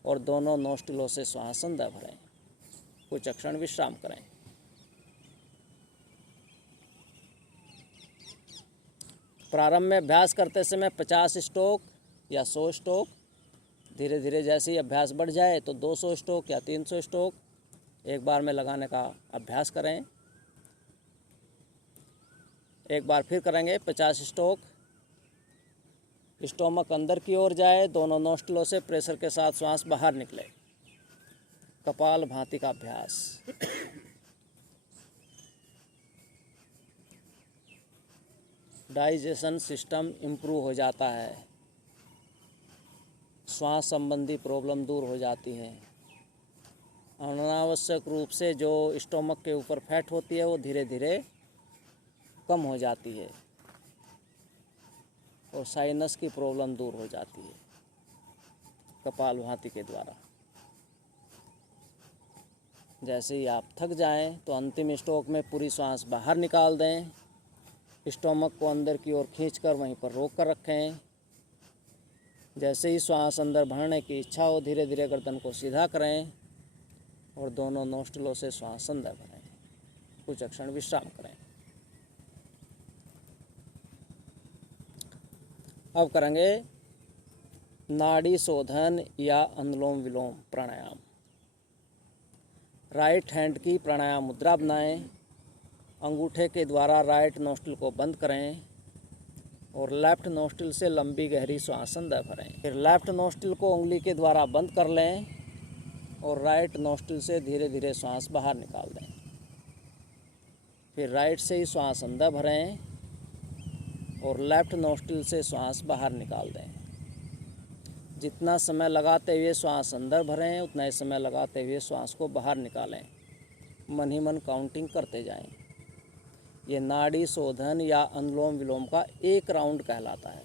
और दोनों नोस्ट्रिलों से श्वास अंदर भरें। कुछ क्षण विश्राम करें। प्रारंभ में अभ्यास करते समय 50 स्ट्रोक या 100 स्ट्रोक, धीरे धीरे जैसे ही अभ्यास बढ़ जाए तो 200 स्ट्रोक या 300 स्ट्रोक एक बार में लगाने का अभ्यास करें। एक बार फिर करेंगे 50 स्ट्रोक। स्टोमक अंदर की ओर जाए, दोनों नोस्ट्रिलों से प्रेशर के साथ श्वास बाहर निकले। कपाल भाती का अभ्यास। डाइजेशन सिस्टम इम्प्रूव हो जाता है। श्वास संबंधी प्रॉब्लम दूर हो जाती है। अनावश्यक रूप से जो स्टोमक के ऊपर फैट होती है वो धीरे धीरे कम हो जाती है और साइनस की प्रॉब्लम दूर हो जाती है कपाल भाती के द्वारा। जैसे ही आप थक जाएं तो अंतिम स्ट्रोक में पूरी श्वास बाहर निकाल दें। स्टोमक को अंदर की ओर खींचकर वहीं पर रोक कर रखें। जैसे ही श्वास अंदर भरने की इच्छा हो, धीरे धीरे गर्दन को सीधा करें और दोनों नोस्ट्रिलों से श्वास अंदर भरें। कुछ क्षण विश्राम करें। अब करेंगे नाड़ी शोधन या अनुलोम विलोम प्राणायाम। राइट हैंड की प्राणायाम मुद्रा बनाएं। अंगूठे के द्वारा राइट नोस्ट्रिल को बंद करें। और लेफ्ट नोस्ट्रिल से लंबी गहरी श्वास अंदर भरें। फिर लेफ्ट नोस्ट्रिल को उंगली के द्वारा बंद कर लें और राइट नोस्ट्रिल से धीरे धीरे श्वास बाहर निकाल दें। फिर राइट से ही श्वास अंदर भरें और लेफ्ट नोस्ट्रिल से श्वास बाहर निकाल दें। जितना समय लगाते हुए श्वास अंदर भरें उतना ही समय लगाते हुए श्वास को बाहर निकालें। मन ही मन काउंटिंग करते जाएं। ये नाड़ी शोधन या अनुलोम विलोम का एक राउंड कहलाता है।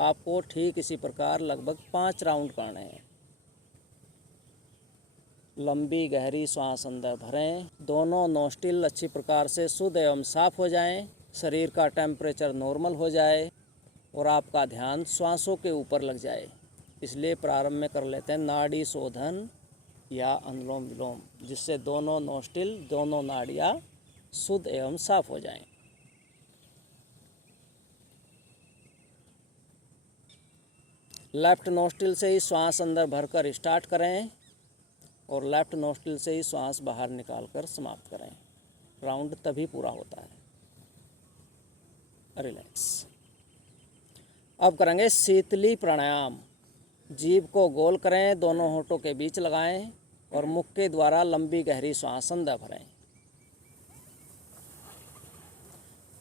आपको ठीक इसी प्रकार लगभग 5 राउंड करने हैं। लंबी गहरी श्वास अंदर भरें। दोनों नोस्ट्रिल अच्छी प्रकार से शुद्ध एवं साफ हो जाएं, शरीर का टेम्परेचर नॉर्मल हो जाए और आपका ध्यान श्वासों के ऊपर लग जाए। इसलिए प्रारंभ में कर लेते हैं नाड़ी शोधन या अनुलोम विलोम, जिससे दोनों नोस्ट्रिल, दोनों नाड़ियाँ शुद्ध एवं साफ हो जाएं। लेफ्ट नोस्ट्रिल से ही श्वास अंदर भरकर स्टार्ट करें और लेफ्ट नोस्ट्रिल से ही श्वास बाहर निकालकर समाप्त करें। राउंड तभी पूरा होता है। रिलैक्स। अब करेंगे शीतली प्राणायाम। जीभ को गोल करें, दोनों होठों के बीच लगाएं और मुख के द्वारा लंबी गहरी श्वास अंदर भरें।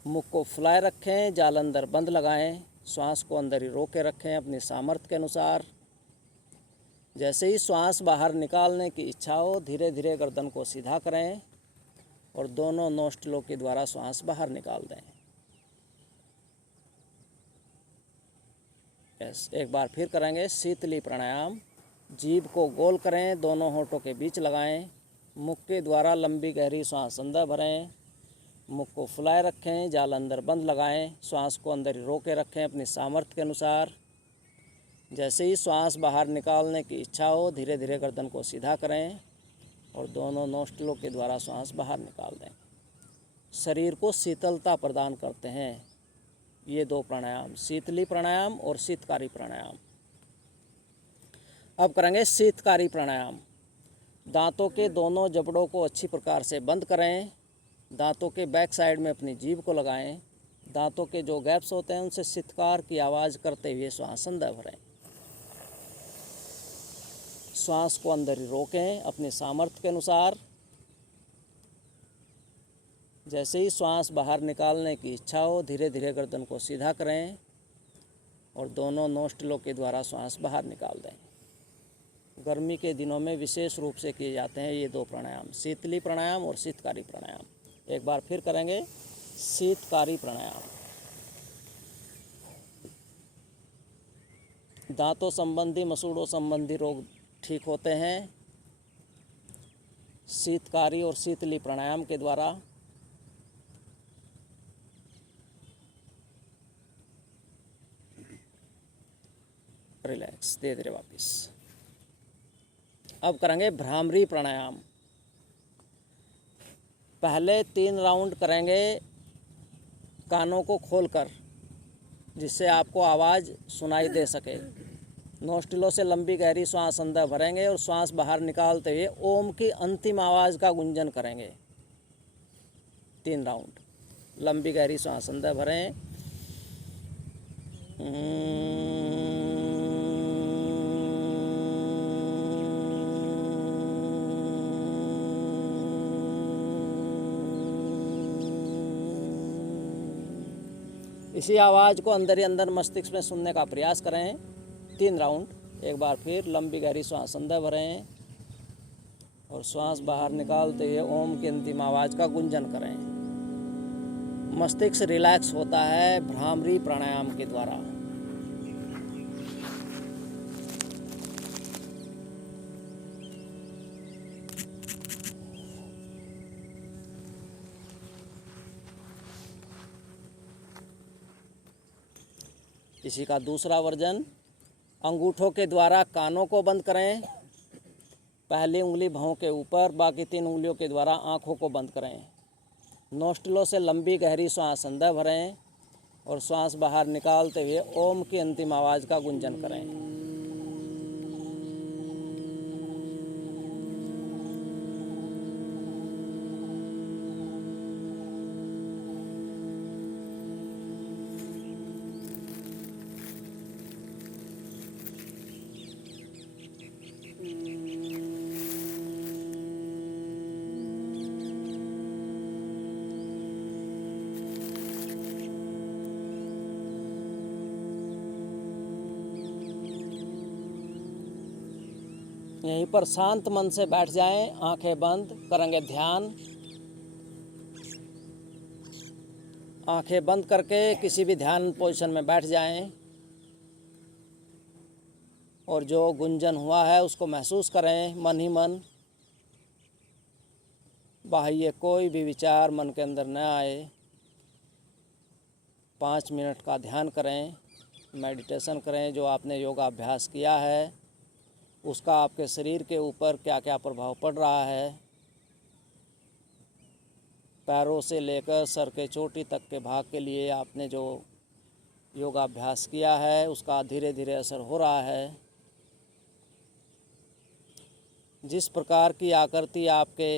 मुख को फुलाए रखें, जाल अंदर बंद लगाएं। श्वास को अंदर ही रोके रखें अपनी सामर्थ्य के अनुसार। जैसे ही श्वास बाहर निकालने की इच्छा हो, धीरे धीरे गर्दन को सीधा करें और दोनों नोस्ट्रिलों के द्वारा श्वास बाहर निकाल दें। एक बार फिर करेंगे शीतली प्राणायाम। जीभ को गोल करें, दोनों होठों के बीच लगाएं। मुख के द्वारा लंबी गहरी श्वास अंदर भरें। मुख को फुलाए रखें, जाल अंदर बंद लगाएं। श्वास को अंदर ही रोके रखें अपनी सामर्थ्य के अनुसार। जैसे ही श्वास बाहर निकालने की इच्छा हो, धीरे धीरे गर्दन को सीधा करें और दोनों नोस्ट्रिलों के द्वारा श्वास बाहर निकाल दें। शरीर को शीतलता प्रदान करते हैं ये 2 प्राणायाम, शीतली प्राणायाम और शीतकारी प्राणायाम। अब करेंगे शीतकारी प्राणायाम। दांतों के दोनों जबड़ों को अच्छी प्रकार से बंद करें। दांतों के बैक साइड में अपनी जीभ को लगाएं। दांतों के जो गैप्स होते हैं उनसे शीतकार की आवाज़ करते हुए श्वास अंदर भरें। श्वास को अंदर ही रोकें अपनी सामर्थ्य के अनुसार। जैसे ही श्वास बाहर निकालने की इच्छा हो, धीरे धीरे गर्दन को सीधा करें और दोनों नोस्ट्रिलों के द्वारा श्वास बाहर निकाल दें। गर्मी के दिनों में विशेष रूप से किए जाते हैं ये 2 प्राणायाम, शीतली प्राणायाम और शीतकारी प्राणायाम। एक बार फिर करेंगे शीतकारी प्राणायाम। दांतों संबंधी, मसूड़ों संबंधी रोग ठीक होते हैं शीतकारी और शीतली प्राणायाम के द्वारा। रिलैक्स, धीरे धीरे वापिस। अब करेंगे भ्रामरी प्राणायाम। पहले 3 राउंड करेंगे कानों को खोलकर, जिससे आपको आवाज़ सुनाई दे सके। नोस्ट्रिलों से लंबी गहरी श्वास अंदर भरेंगे और श्वास बाहर निकालते हुए ओम की अंतिम आवाज़ का गुंजन करेंगे। 3 राउंड लंबी गहरी श्वास अंदर भरें। इसी आवाज़ को अंदर ही अंदर मस्तिष्क में सुनने का प्रयास करें। 3 राउंड। एक बार फिर लंबी गहरी श्वास अंदर भरें और श्वास बाहर निकालते हुए ओम की अंतिम आवाज़ का गुंजन करें। मस्तिष्क रिलैक्स होता है भ्रामरी प्राणायाम के द्वारा। इसी का दूसरा वर्जन, अंगूठों के द्वारा कानों को बंद करें। पहली उंगली भौं के ऊपर, बाकी 3 उंगलियों के द्वारा आँखों को बंद करें। नोस्ट्रिलों से लंबी गहरी श्वास अंदर भरें और श्वास बाहर निकालते हुए ओम की अंतिम आवाज़ का गुंजन करें। यहीं पर शांत मन से बैठ जाएं, आंखें बंद करेंगे ध्यान। आंखें बंद करके किसी भी ध्यान पोजीशन में बैठ जाएं और जो गुंजन हुआ है उसको महसूस करें मन ही मन। बाह्य कोई भी विचार मन के अंदर न आए। 5 मिनट का ध्यान करें, मेडिटेशन करें। जो आपने योगा अभ्यास किया है उसका आपके शरीर के ऊपर क्या क्या प्रभाव पड़ रहा है, पैरों से लेकर सर के चोटी तक के भाग के लिए आपने जो योगाभ्यास किया है उसका धीरे धीरे असर हो रहा है। जिस प्रकार की आकृति आपके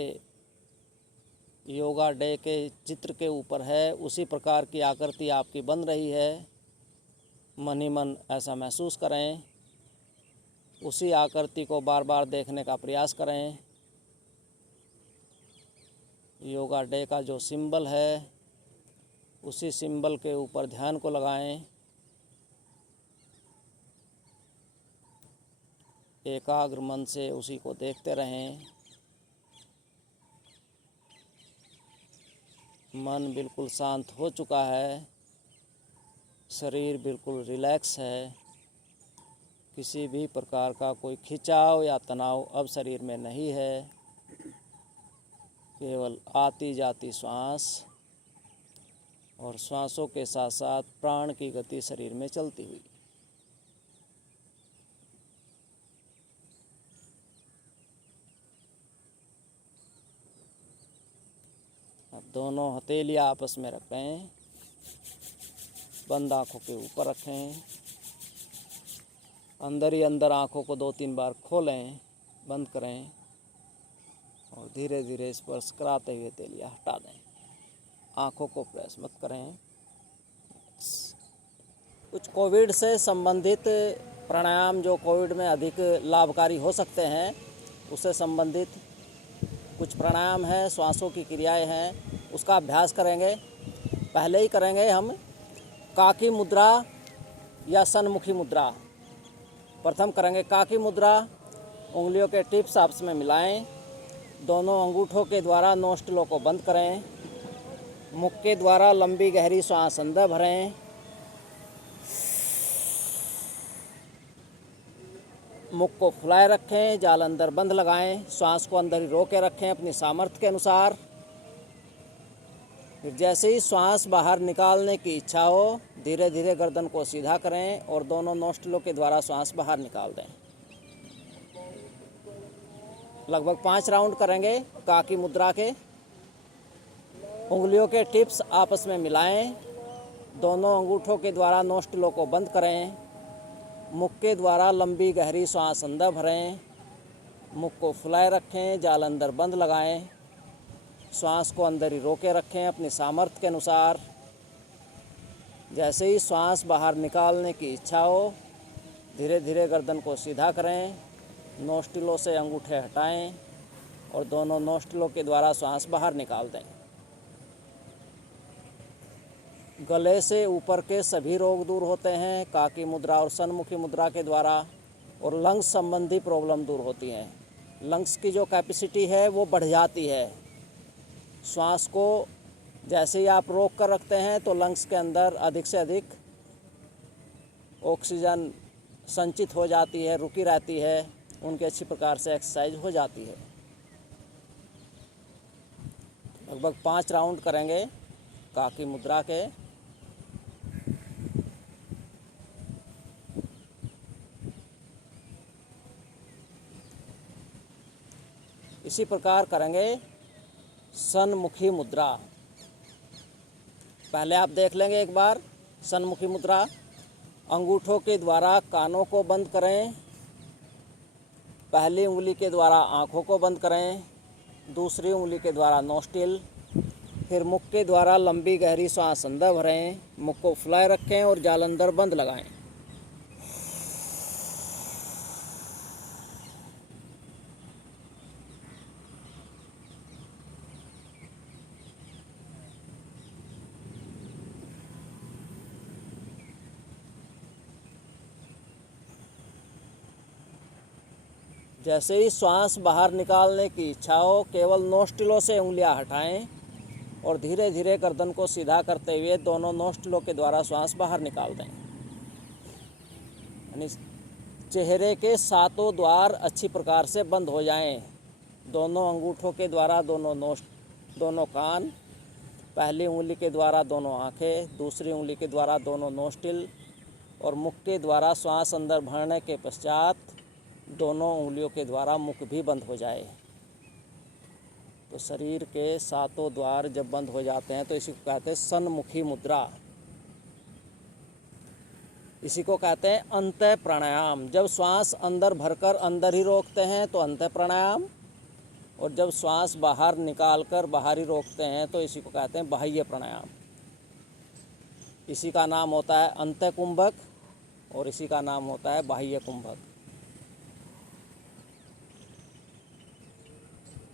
योगा डे के चित्र के ऊपर है उसी प्रकार की आकृति आपकी बन रही है। मन ही मन ऐसा महसूस करें, उसी आकृति को बार बार देखने का प्रयास करें। योगा डे का जो सिंबल है उसी सिंबल के ऊपर ध्यान को लगाएं। एकाग्र मन से उसी को देखते रहें। मन बिल्कुल शांत हो चुका है, शरीर बिल्कुल रिलैक्स है, किसी भी प्रकार का कोई खिंचाव या तनाव अब शरीर में नहीं है। केवल आती जाती श्वास और श्वासों के साथ साथ प्राण की गति शरीर में चलती हुई। अब दोनों हथेलियां आपस में रखें, बंद आँखों के ऊपर रखें। अंदर ही अंदर आँखों को 2-3 बार खोलें, बंद करें और धीरे धीरे स्पर्श कराते हुए हथेलियां हटा दें। आँखों को प्रेस मत करें। कुछ कोविड से संबंधित प्राणायाम जो कोविड में अधिक लाभकारी हो सकते हैं उससे संबंधित कुछ प्राणायाम है, श्वासों की क्रियाएं हैं, उसका अभ्यास करेंगे। पहले ही करेंगे हम काकी मुद्रा या सन्मुखी मुद्रा। प्रथम करेंगे काकी मुद्रा। उंगलियों के टिप्स आपस में मिलाएं। दोनों अंगूठों के द्वारा नोस्ट्रिलों को बंद करें। मुख के द्वारा लंबी गहरी सांस अंदर भरें। मुख को फुलाए रखें, जाल अंदर बंद लगाएं। श्वास को अंदर ही रोके रखें अपनी सामर्थ्य के अनुसार। फिर जैसे ही श्वास बाहर निकालने की इच्छा हो धीरे धीरे गर्दन को सीधा करें और दोनों नोस्ट्रिलों के द्वारा श्वास बाहर निकाल दें। लगभग 5 राउंड करेंगे काकी मुद्रा के। उंगलियों के टिप्स आपस में मिलाएं। दोनों अंगूठों के द्वारा नोस्ट्रिलों को बंद करें। मुख के द्वारा लंबी गहरी सांस अंदर भरें। मुख को फुलाए रखें, जाल अंदर बंद लगाएं। श्वास को अंदर ही रोके रखें अपनी सामर्थ्य के अनुसार। जैसे ही श्वास बाहर निकालने की इच्छा हो धीरे धीरे गर्दन को सीधा करें। नोस्ट्रिलों से अंगूठे हटाएं और दोनों नोस्ट्रिलों के द्वारा श्वास बाहर निकाल दें। गले से ऊपर के सभी रोग दूर होते हैं काकी मुद्रा और सन्मुखी मुद्रा के द्वारा, और लंग्स संबंधी प्रॉब्लम दूर होती हैं। लंग्स की जो कैपेसिटी है वो बढ़ जाती है। श्वास को जैसे ही आप रोक कर रखते हैं तो लंग्स के अंदर अधिक से अधिक ऑक्सीजन संचित हो जाती है, रुकी रहती है, उनकी अच्छी प्रकार से एक्सरसाइज हो जाती है। लगभग 5 राउंड करेंगे काकी मुद्रा के। इसी प्रकार करेंगे सन्मुखी मुद्रा। पहले आप देख लेंगे एक बार सन्मुखी मुद्रा। अंगूठों के द्वारा कानों को बंद करें। पहली उंगली के द्वारा आँखों को बंद करें, दूसरी उंगली के द्वारा नोस्ट्रिल। फिर मुख के द्वारा लंबी गहरी सांस अंदर भरें। मुख को फुलाए रखें और जाल अंदर बंद लगाएं। जैसे ही श्वास बाहर निकालने की इच्छा हो, केवल नोस्टिलों से उंगलियां हटाएं और धीरे धीरे गर्दन को सीधा करते हुए दोनों नोस्टिलों के द्वारा श्वास बाहर निकाल दें। यानी चेहरे के सातों द्वार अच्छी प्रकार से बंद हो जाएं। दोनों अंगूठों के द्वारा दोनों कान, पहली उंगली के द्वारा दोनों आंखें, दूसरी उंगली के द्वारा दोनों नोस्टिल और मुख के द्वारा श्वास अंदर भरने के पश्चात दोनों उंगलियों के द्वारा मुख भी बंद हो जाए। तो शरीर के सातों द्वार जब बंद हो जाते हैं तो इसी को कहते हैं सन्मुखी मुद्रा। इसी को कहते हैं अंतः प्राणायाम। जब श्वास अंदर भरकर अंदर ही रोकते हैं तो अंतः प्राणायाम, और जब श्वास बाहर निकाल कर बाहर ही रोकते हैं तो इसी को कहते हैं बाह्य प्राणायाम। इसी का नाम होता है अंतः कुंभक और इसी का नाम होता है बाह्य कुंभक।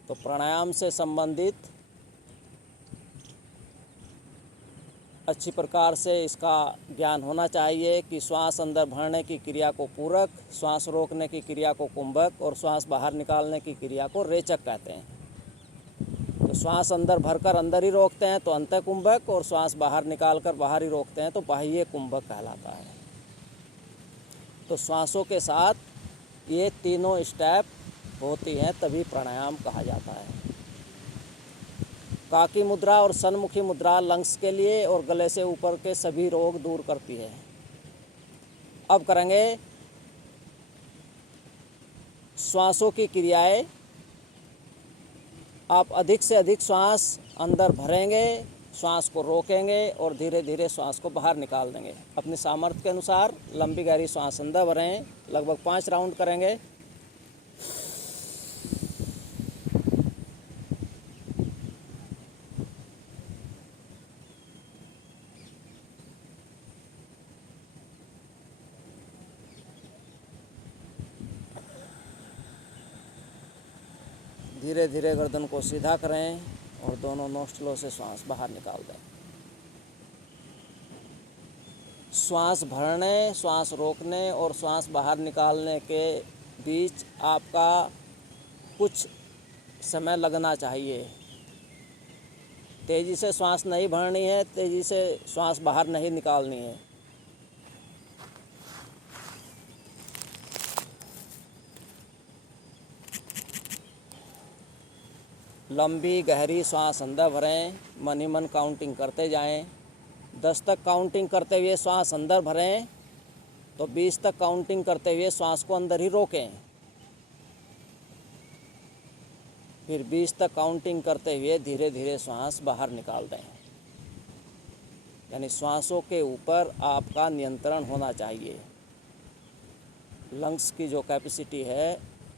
तो प्राणायाम से संबंधित अच्छी प्रकार से इसका ज्ञान होना चाहिए कि श्वास अंदर भरने की क्रिया को पूरक, श्वास रोकने की क्रिया को कुंभक और श्वास बाहर निकालने की क्रिया को रेचक कहते हैं। तो श्वास अंदर भरकर अंदर ही रोकते हैं तो अंतः कुंभक, और श्वास बाहर निकालकर बाहर ही रोकते हैं तो बाह्य कुंभक कहलाता है। तो श्वासों के साथ ये तीनों स्टेप होती हैं तभी प्राणायाम कहा जाता है। काकी मुद्रा और सन्मुखी मुद्रा लंग्स के लिए और गले से ऊपर के सभी रोग दूर करती है। अब करेंगे श्वासों की क्रियाएं। आप अधिक से अधिक श्वास अंदर भरेंगे, श्वास को रोकेंगे और धीरे धीरे श्वास को बाहर निकाल देंगे। अपनी सामर्थ्य के अनुसार लंबी गहरी श्वास अंदर भरें। लगभग 5 राउंड करेंगे। धीरे धीरे गर्दन को सीधा करें और दोनों नोस्ट्रिलों से श्वास बाहर निकाल दें। श्वास भरने, श्वास रोकने और श्वास बाहर निकालने के बीच आपका कुछ समय लगना चाहिए। तेज़ी से श्वास नहीं भरनी है, तेज़ी से श्वास बाहर नहीं निकालनी है। लंबी गहरी श्वास अंदर भरें, मन ही मन काउंटिंग करते जाएं। 10 तक काउंटिंग करते हुए श्वास अंदर भरें तो 20 तक काउंटिंग करते हुए श्वास को अंदर ही रोकें। फिर 20 तक काउंटिंग करते हुए धीरे धीरे श्वास बाहर निकाल दें। यानी श्वासों के ऊपर आपका नियंत्रण होना चाहिए। लंग्स की जो कैपेसिटी है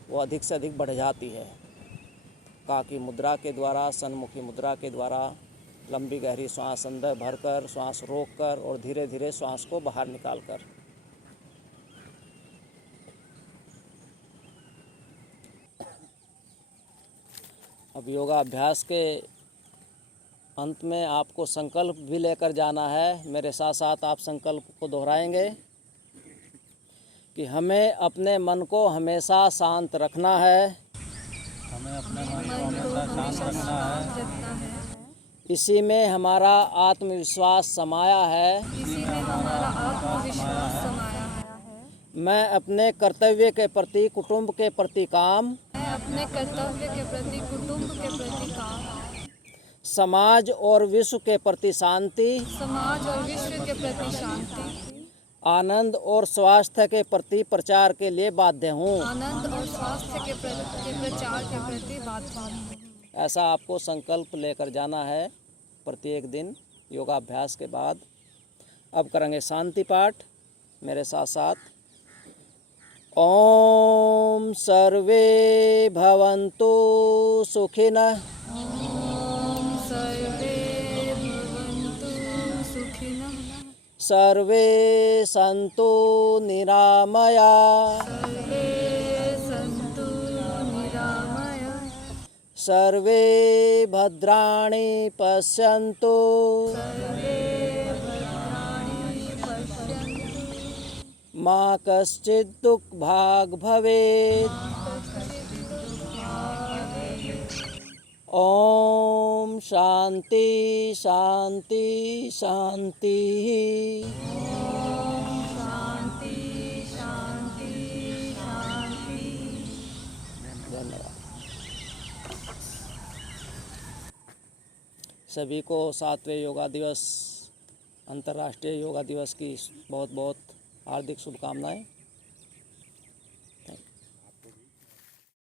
वो अधिक से अधिक बढ़ जाती है। काकी मुद्रा के द्वारा, सन्मुखी मुद्रा के द्वारा लंबी गहरी श्वास अंदर भरकर, श्वास रोककर और धीरे धीरे श्वास को बाहर निकालकर। अब योगा अभ्यास के अंत में आपको संकल्प भी लेकर जाना है। मेरे साथ साथ आप संकल्प को दोहराएंगे कि हमें अपने मन को हमेशा शांत रखना है। हमें अपने मन को हमेशा शांत रखना है। इसी में हमारा आत्मविश्वास समाया है। इसी में हमारा आत्मविश्वास समाया है। मैं अपने कर्तव्य के प्रति, कुटुंब के प्रति काम, मैं अपने कर्तव्य के प्रति, कुटुंब के प्रति काम, समाज और विश्व के प्रति शांति, समाज और विश्व के प्रति शांति, आनंद और स्वास्थ्य के प्रति प्रचार के लिए बाध्य हूँ। आनंद और स्वास्थ्य के प्रचार के प्रति बाध्य हूँ। ऐसा आपको संकल्प लेकर जाना है प्रत्येक दिन योगाभ्यास के बाद। अब करेंगे शांति पाठ मेरे साथ साथ। ओम सर्वे भवन्तु सुखिनः। ओम सर्वे भवन्तु सुखिनः। सर्वे सन्तु निरामया। सर्वे सन्तु निरामया। सर्वे भद्राणि पश्यन्तु। सर्वे भद्राणि पश्यन्तु। मा कश्चित् दुःखभाग् भवेत्। ओम शांति शांति शांति। धन्यवाद। सभी को 7वें योगा दिवस, अंतर्राष्ट्रीय योगा दिवस की बहुत बहुत हार्दिक शुभकामनाएं।